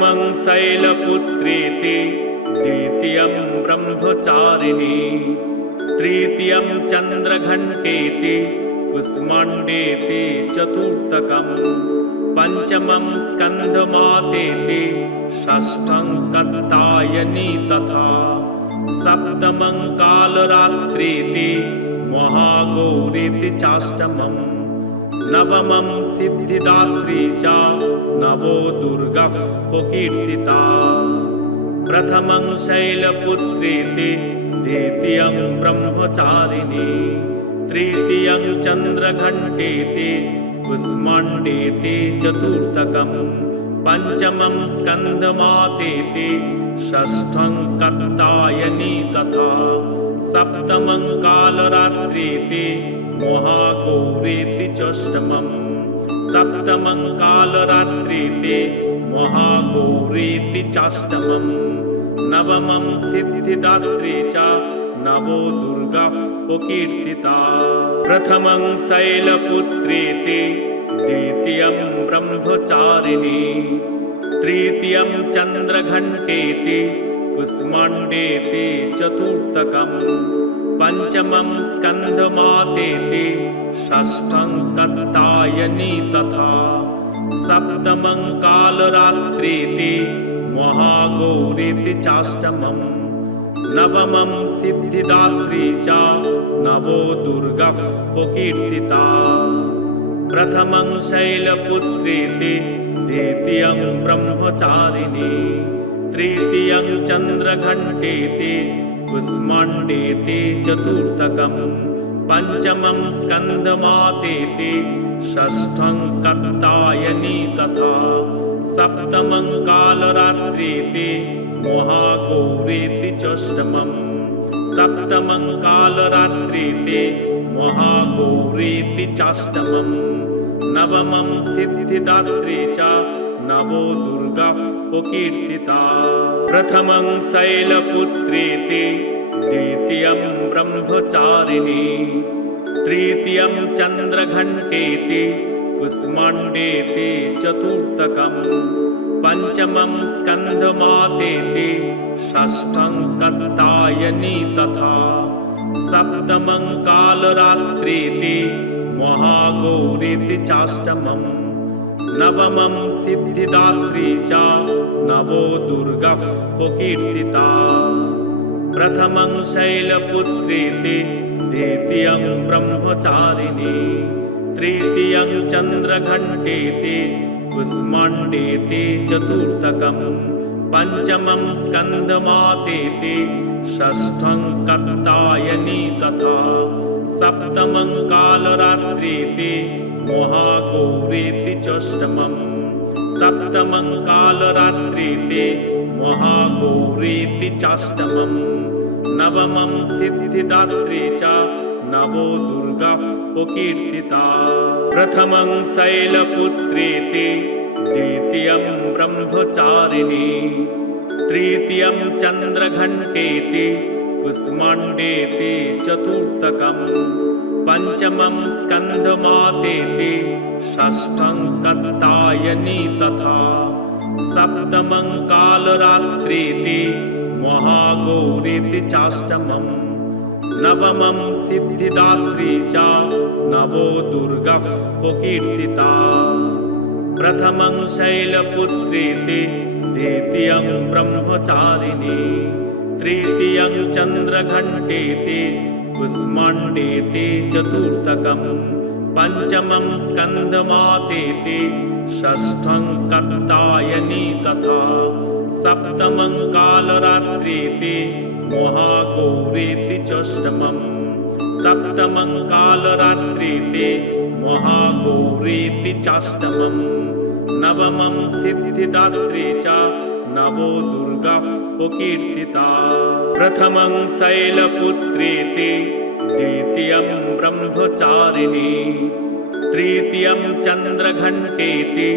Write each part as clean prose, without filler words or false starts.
प्रथमं शैलपुत्रेति, द्वितीयं ब्रह्मचारिणी, तृतीयं चन्द्रघण्टेति, कुष्माण्डेति, चतुर्थकं पञ्चमं स्कन्धमातेति, षष्ठं कात्यायनी तथा सप्तमं कालरात्रीति, महागौरीति चाष्टमं नवमं सिद्धिदात्री च, नवो दुर्गः प्रकीर्तिता। प्रथमं शैलपुत्रेति, द्वितीयं ब्रह्मचारिणी, तृतीयं चन्द्रघण्टेति, कुष्माण्डेति, चतुर्थकं पञ्चमं स्कन्धमातेति, षष्ठं कात्यायनी तथा सप्तमं कालरात्रीति, महागौरीति षष्ठमं सप्तमं कालरात्रीति, महागौरीति चाष्टमं नवमं सिद्धिदात्री च, नवो दुर्गः प्रकीर्तिता। प्रथमं शैलपुत्रेति, द्वितीयं ब्रह्मचारिणी, तृतीयं चन्द्रघण्टेति, कुष्माण्डेति, चतुर्थकं पञ्चमं स्कन्धमातेति, षष्ठं कात्यायनी तथा सप्तमं कालरात्रीति, महागौरीति चाष्टमं नवमं सिद्धिदात्री च, नवो दुर्गः प्रकीर्तिता। प्रथमं शैलपुत्रेति, द्वितीयं ब्रह्मचारिणी, तृतीयं चन्द्रघण्टेति, कुष्माण्डेति, चतुर्थकं पञ्चमं स्कन्धमातेति, षष्ठं कात्यायनी तथा सप्तमं कालरात्रीति, महागौरीति षष्ठमं सप्तमं कालरात्रीति, महागौरीति चाष्टमं नवमं सिद्धिदात्री च, नवो दुर्गः प्रकीर्तिता। प्रथमं शैलपुत्रेति, द्वितीयं ब्रह्मचारिणी, तृतीयं चन्द्रघण्टेति, कुष्माण्डेति, चतुर्थकं पञ्चमं स्कन्धमातेति, षष्ठं कात्यायनी तथा सप्तमं कालरात्रीति, महागौरीति चाष्टमं नवमं सिद्धिदात्री च, नवो दुर्गः प्रकीर्तिता। प्रथमं शैलपुत्रेति, द्वितीयं ब्रह्मचारिणी, तृतीयं चन्द्रघण्टेति, कुष्माण्डेति, चतुर्थकं पञ्चमं स्कन्धमातेति, षष्ठं कात्यायनी तथा सप्तमं कालरात्रीति, महागौरीति षष्ठमं सप्तमं कालरात्रीति, महागौरीति चाष्टमं नवमं सिद्धिदात्री च, नवो दुर्गः प्रकीर्तिता। प्रथमं शैलपुत्रेति, द्वितीयं ब्रह्मचारिणी, तृतीयं चन्द्रघण्टेति, कुष्माण्डेति, चतुर्थकं पञ्चमं स्कन्धमातेति, षष्ठं कात्यायनी तथा सप्तमं कालरात्रीति, महागौरीति चाष्टमं नवमं सिद्धिदात्री च, नवो दुर्गः प्रकीर्तिता। प्रथमं शैलपुत्रेति, द्वितीयं ब्रह्मचारिणी, तृतीयं चन्द्रघण्टेति, कुष्माण्डेति, चतुर्थकं पञ्चमं स्कन्धमातेति, षष्ठं कात्यायनी तथा सप्तमं कालरात्रीति, महागौरीति षष्ठमं सप्तमं कालरात्रीति, महागौरीति चाष्टमं नवमं सिद्धिदात्री च, नवो दुर्गः प्रकीर्तिता। प्रथमं शैलपुत्रेति, द्वितीयं ब्रह्मचारिणी, तृतीयं चन्द्रघण्टेति,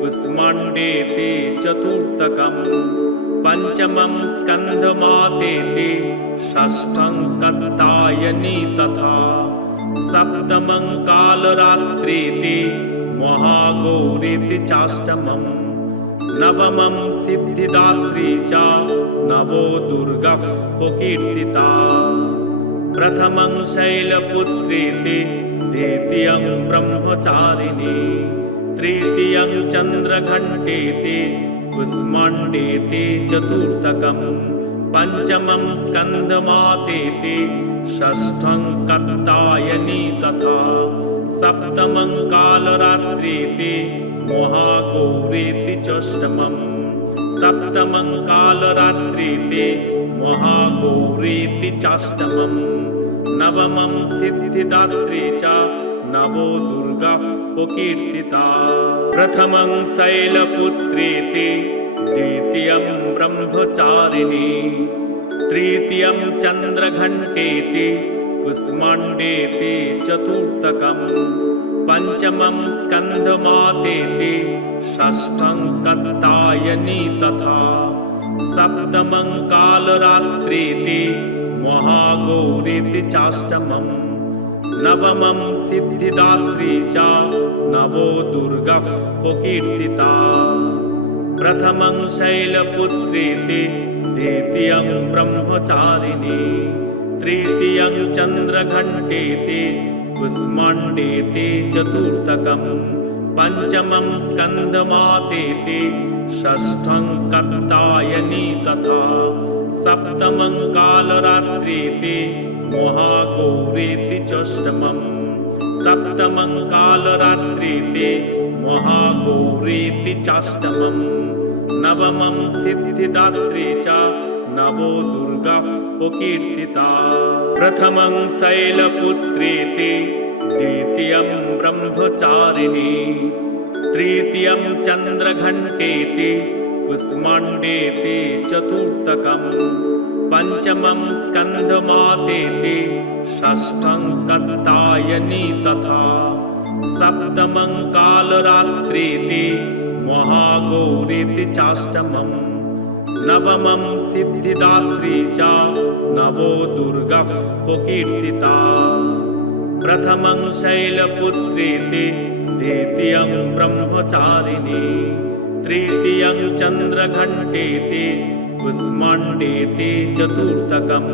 कुष्माण्डेति, चतुर्थकं पञ्चमं स्कन्धमातेति, षष्ठं कात्यायनी तथा सप्तमं कालरात्रीति, महागौरीति चाष्टमं नवमं सिद्धिदात्री च नवो दुर्गः प्रकीर्तिता प्रथमं शैलपुत्रीति द्वितीयं ब्रह्मचारिणी तृतीयं चन्द्रघण्टेति कुष्माण्डेति चतुर्थकं पंचमं स्कन्दमातेति षष्ठं कात्यायनी तथा सप्तमं कालरात्रीति महागौरीति षष्ठमं सप्तमं कालरात्रीति महागौरीति चाष्टमं नवमं सिद्धिदात्री च नवो दुर्गा प्रकीर्तिता प्रथमं शैलपुत्रीति द्वितीयं ब्रह्मचारिणी तृतीयं चन्द्रघण्टेति कुष्माण्डेति चतुर्थकं पंचमं स्कन्दमातेति षष्ठं कात्यायनी तथा सप्तमं कालरात्रीति महागौरीति चाष्टमं नवमं सिद्धिदात्री च नवो दुर्गा प्रकीर्तिता प्रथमं शैलपुत्रीति द्वितीयं ब्रह्मचारिणी तृतीयं चन्द्रघण्टेति कुष्माण्डेति चतुर्थकं पंचमं स्कन्दमातेति षष्ठं कात्यायनी तथा सप्तमं कालरात्रीति महागौरीति षष्ठमं सप्तमं कालरात्रीति महागौरीति चाष्टमं नवमं सिद्धिदात्री च नवो दुर्गा प्रकीर्तिता प्रथमं शैलपुत्रीति द्वितीयं ब्रह्मचारिणी तृतीयं चन्द्रघण्टेति कुष्माण्डेति चतुर्थकं पंचमं स्कन्दमातेति षष्ठं कात्यायनी तथा सप्तमं कालरात्रीति महागौरीति चाष्टमं नवमं सिद्धिदात्री च नवो दुर्गा प्रकीर्तिता प्रथमं शैलपुत्रीति द्वितीयं ब्रह्मचारिणी तृतीयं चन्द्रघण्टेति कुष्माण्डेति चतुर्थकं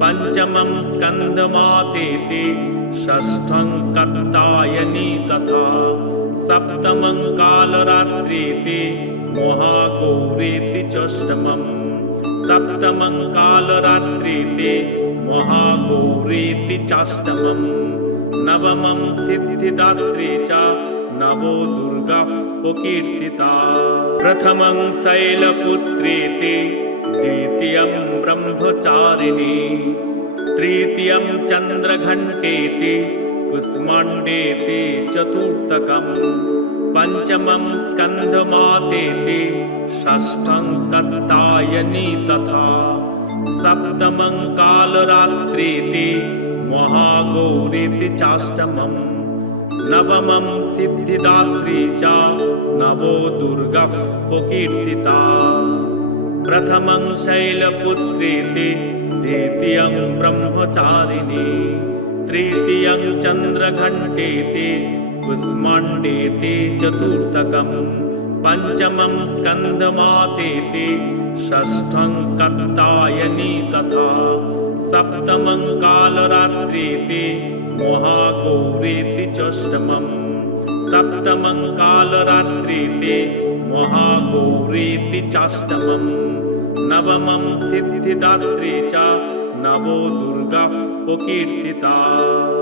पंचमं स्कन्दमातेति षष्ठं कात्यायनी तथा सप्तमं कालरात्रीति महागौरीति षष्ठमं सप्तमं कालरात्रीति महागौरीति चाष्टमं नवमं सिद्धिदात्री च नवो दुर्गा प्रकीर्तिता प्रथमं शैलपुत्रीति द्वितीयं ब्रह्मचारिणी तृतीयं चन्द्रघण्टेति कुष्माण्डेति चतुर्थकं पंचमं स्कन्दमातेति षष्ठं कात्यायनी तथा सप्तमं कालरात्रीति महागौरीति चाष्टमं नवमं सिद्धिदात्री च नवो दुर्गा प्रकीर्तिता प्रथमं शैलपुत्रीति द्वितीयं ब्रह्मचारिणी तृतीयं चन्द्रघण्टेति कुष्माण्डेति चतुर्थकं पंचमं स्कन्दमातेति षष्ठं कात्यायनी तथा सप्तमं कालरात्रीति महागौरीति षष्ठमं सप्तमं कालरात्रीति महागौरीति चाष्टमं नवमं सिद्धिदात्री च नवो दुर्गा प्रकीर्तिता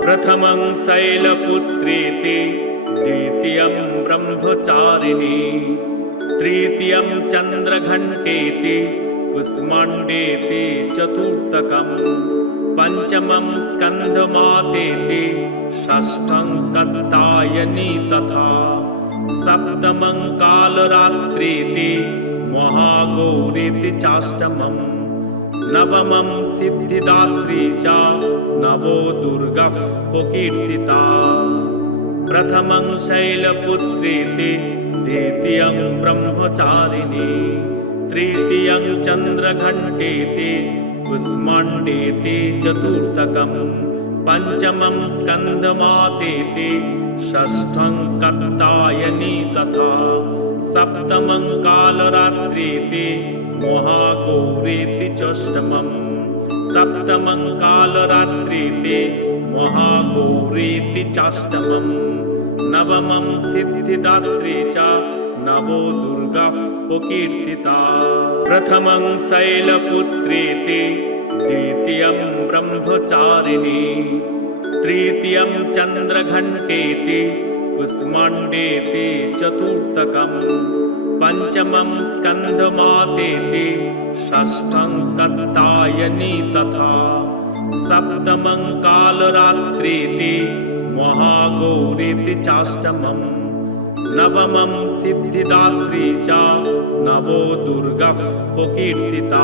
प्रथमं शैलपुत्रीति द्वितीयं ब्रह्मचारिणी तृतीयं चन्द्रघण्टेति कुष्माण्डेति चतुर्थकं पंचमं स्कन्दमातेति षष्ठं कात्यायनी तथा सप्तमं कालरात्रीति महागौरीति चाष्टमं नवमं सिद्धिदात्री च नवो दुर्गा प्रकीर्तिता प्रथमं शैलपुत्रीति द्वितीयं ब्रह्मचारिणी तृतीयं चन्द्रघण्टेति कुष्माण्डेति चतुर्थकं पंचमं स्कन्दमातेति षष्ठं कात्यायनी तथा सप्तमं कालरात्रीति महागौरीति चाष्टमम् सप्तमं कालरात्रीति महागौरीति चाष्टमम् नवमं सिद्धिदात्री च नवो दुर्गाः प्रकीर्तिता प्रथमं शैलपुत्रीति द्वितीयं ब्रह्मचारिणी तृतीयं चन्द्रघण्टेति कुष्माण्डेति चतुर्थकं पञ्चमं स्कन्धमातेति षष्ठं कात्यायनी तथा सप्तमं कालरात्रीति महागौरीति चाष्टमम् नवमं सिद्धिदात्री च नवो दुर्गाः प्रकीर्तिता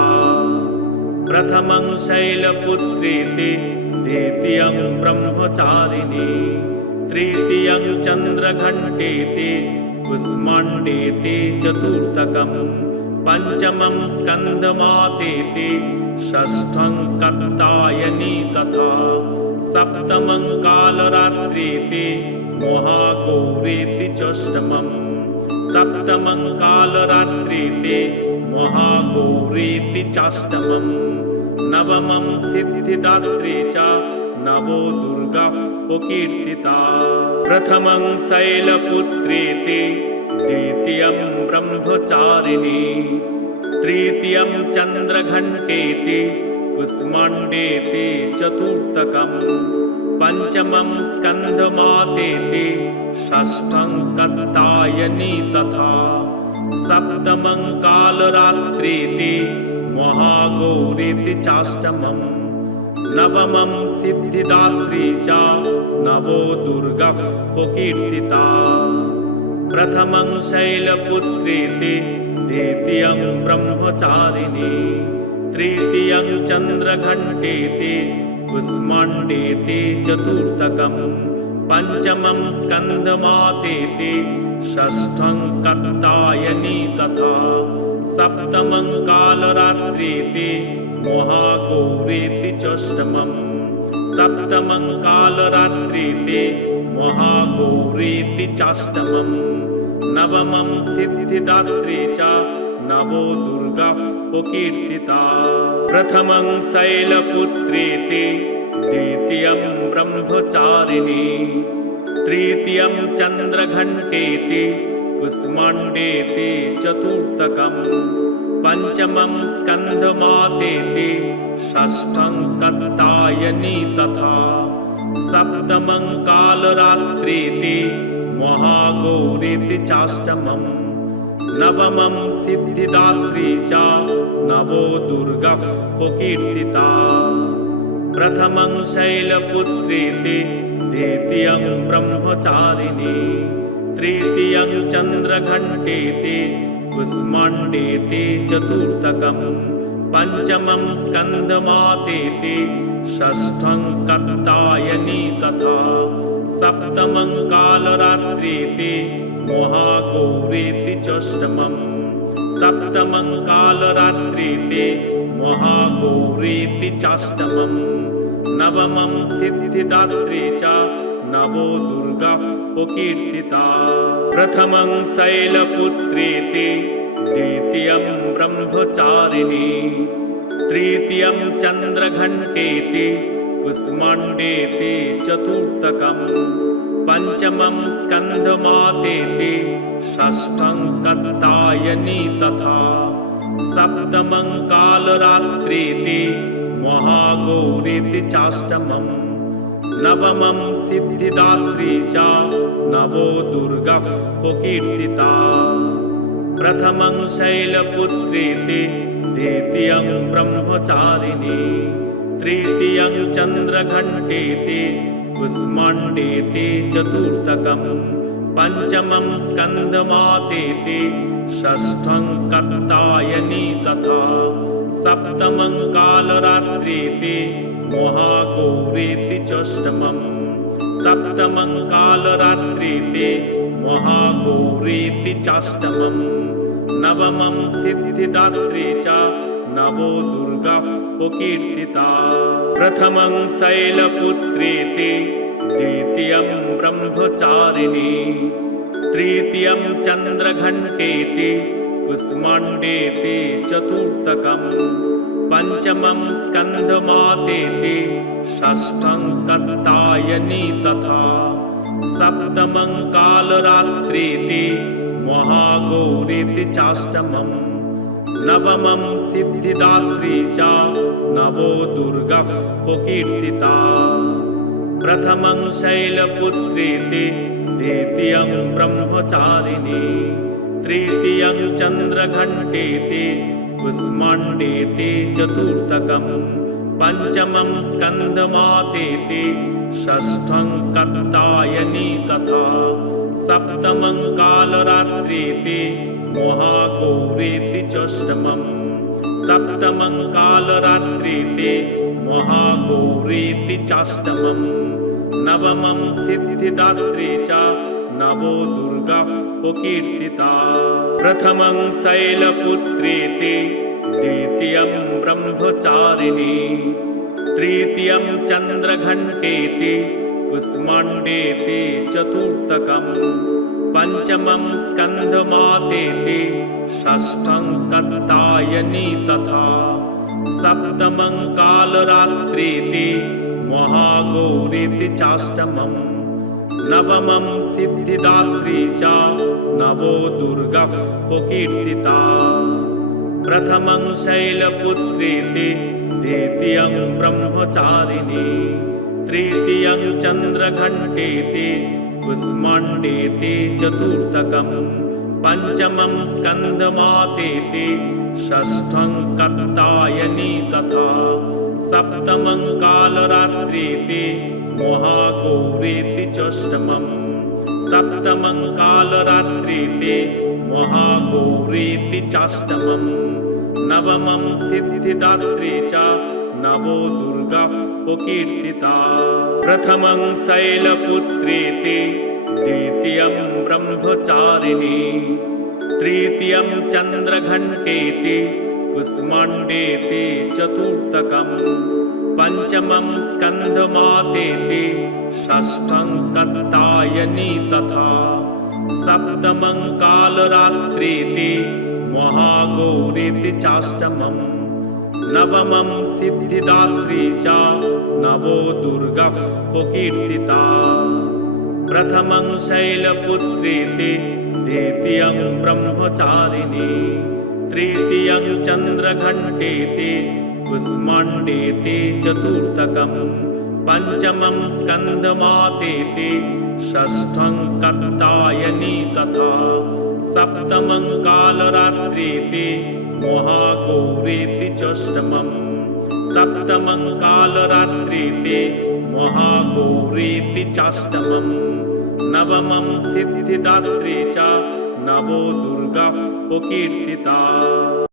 प्रथमं शैलपुत्रीति द्वितीयं ब्रह्मचारिणी तृतीयं चन्द्रघण्टेति कुष्माण्डेति चतुर्थकं पञ्चमं स्कन्धमातेति षष्ठं कात्यायनी तथा सप्तमं कालरात्रीति महागौरीति चाष्टमम् सप्तमं कालरात्रीति महागौरीति चाष्टमम् नवमं सिद्धिदात्री च नवो दुर्गाः प्रकीर्तिता प्रथमं शैलपुत्रीति द्वितीयं ब्रह्मचारिणी तृतीयं चन्द्रघण्टेति कुष्माण्डेति चतुर्थकं पञ्चमं स्कन्धमातेति षष्ठं कात्यायनी तथा सप्तमं कालरात्रीति महागौरीति चाष्टमम् नवमं सिद्धिदात्री च नवो दुर्गाः प्रकीर्तिता प्रथमं शैलपुत्रीति द्वितीयं ब्रह्मचारिणी तृतीयं चन्द्रघण्टेति कुष्माण्डेति चतुर्थकं पञ्चमं स्कन्धमातेति षष्ठं कात्यायनी तथा सप्तमं कालरात्रीति महागौरीति चाष्टमम् सप्तमं कालरात्रीति महागौरीति चाष्टमम् नवमं सिद्धिदात्री च नवो दुर्गाः प्रकीर्तिता प्रथमं शैलपुत्रीति द्वितीयं ब्रह्मचारिणी तृतीयं चन्द्रघण्टेति कुष्माण्डेति चतुर्थकं पञ्चमं स्कन्धमातेति षष्ठं कात्यायनी तथा सप्तमं कालरात्रीति महागौरीति चाष्टमम् नवमं सिद्धिदात्री च नवो दुर्गाः प्रकीर्तिता प्रथमं शैलपुत्रीति द्वितीयं ब्रह्मचारिणी तृतीयं चन्द्रघण्टेति कुष्माण्डेति चतुर्थकं पञ्चमं स्कन्धमातेति षष्ठं कात्यायनी तथा सप्तमं कालरात्रीति महागौरीति चाष्टमम् सप्तमं कालरात्रीति महागौरीति चाष्टमम् नवमं सिद्धिदात्री च नवो दुर्गाः प्रकीर्तिता प्रथमं शैलपुत्रीति द्वितीयं ब्रह्मचारिणी तृतीयं चन्द्रघण्टेति कुष्माण्डेति चतुर्थकं पञ्चमं स्कन्धमातेति षष्ठं कात्यायनी तथा सप्तमं कालरात्रीति महागौरीति चाष्टमम् नवमं सिद्धिदात्री च नवो दुर्गाः प्रकीर्तिता प्रथमं शैलपुत्रीति द्वितीयं ब्रह्मचारिणी तृतीयं चन्द्रघण्टेति कुष्माण्डेति चतुर्थकं पञ्चमं स्कन्धमातेति षष्ठं कात्यायनी तथा सप्तमं कालरात्रीति महागौरीति चाष्टमम् सप्तमं कालरात्रीति महागौरीति चाष्टमम् नवमं सिद्धिदात्री च नवो दुर्गाः प्रकीर्तिता प्रथमं शैलपुत्रीति द्वितीयं ब्रह्मचारिणी तृतीयं चन्द्रघण्टेति कुष्माण्डेति चतुर्थकम् पञ्चमं स्कन्धमातेति षष्ठं कात्यायनी तथा सप्तमं कालरात्रीति महागौरीति चाष्टमम् नवमं सिद्धिदात्री च नवो दुर्गः प्रकीर्तिता प्रथमं शैलपुत्रीति द्वितीयं ब्रह्मचारिणी तृतीयं चन्द्रघण्टेति कुष्माण्डेति चतुर्थकम् पञ्चमं स्कन्धमातेति षष्ठं कात्यायनी तथा सप्तमं कालरात्रीति महागौरीति षष्ठमम् सप्तमं कालरात्रीति महागौरीति चाष्टमम् नवमं सिद्धिदात्री च नवो दुर्गः प्रकीर्तिता प्रथमं शैलपुत्रीति द्वितीयं ब्रह्मचारिणी तृतीयं चन्द्रघण्टेति कुष्माण्डेति चतुर्थकम् पञ्चमं स्कन्धमातेति षष्ठं कात्यायनी तथा सप्तमं कालरात्रीति महागौरीति चाष्टमम् नवमं सिद्धिदात्री च नवो दुर्गः प्रकीर्तिता प्रथमं शैलपुत्रीति द्वितीयं ब्रह्मचारिणी तृतीयं चन्द्रघण्टेति कुष्माण्डेति चतुर्थकम् पञ्चमं स्कन्धमातेति षष्ठं कात्यायनी तथा सप्तमं कालरात्रीति महागौरीति षष्ठमम् सप्तमं कालरात्रीति महागौरीति चाष्टमम् नवमं सिद्धिदात्री च नवो दुर्गः प्रकीर्तिता प्रथमं शैलपुत्रीति द्वितीयं ब्रह्मचारिणी तृतीयं चन्द्रघण्टेति कुष्माण्डेति चतुर्थकम् पञ्चमं स्कन्धमातेति षष्ठं कात्यायनी तथा सप्तमं कालरात्रीति महागौरीति चाष्टमम् नवमं सिद्धिदात्री च नवो दुर्गः प्रकीर्तिता प्रथमं शैलपुत्रीति द्वितीयं ब्रह्मचारिणी तृतीयं चन्द्रघण्टेति कुष्माण्डेति चतुर्थकम् पञ्चमं स्कन्धमातेति षष्ठं कात्यायनी तथा सप्तमं कालरात्रीति महागौरीति षष्ठमम् सप्तमं कालरात्रीति महागौरीति चाष्टमम् नवमं सिद्धिदात्री च नवो दुर्गः प्रकीर्तिता।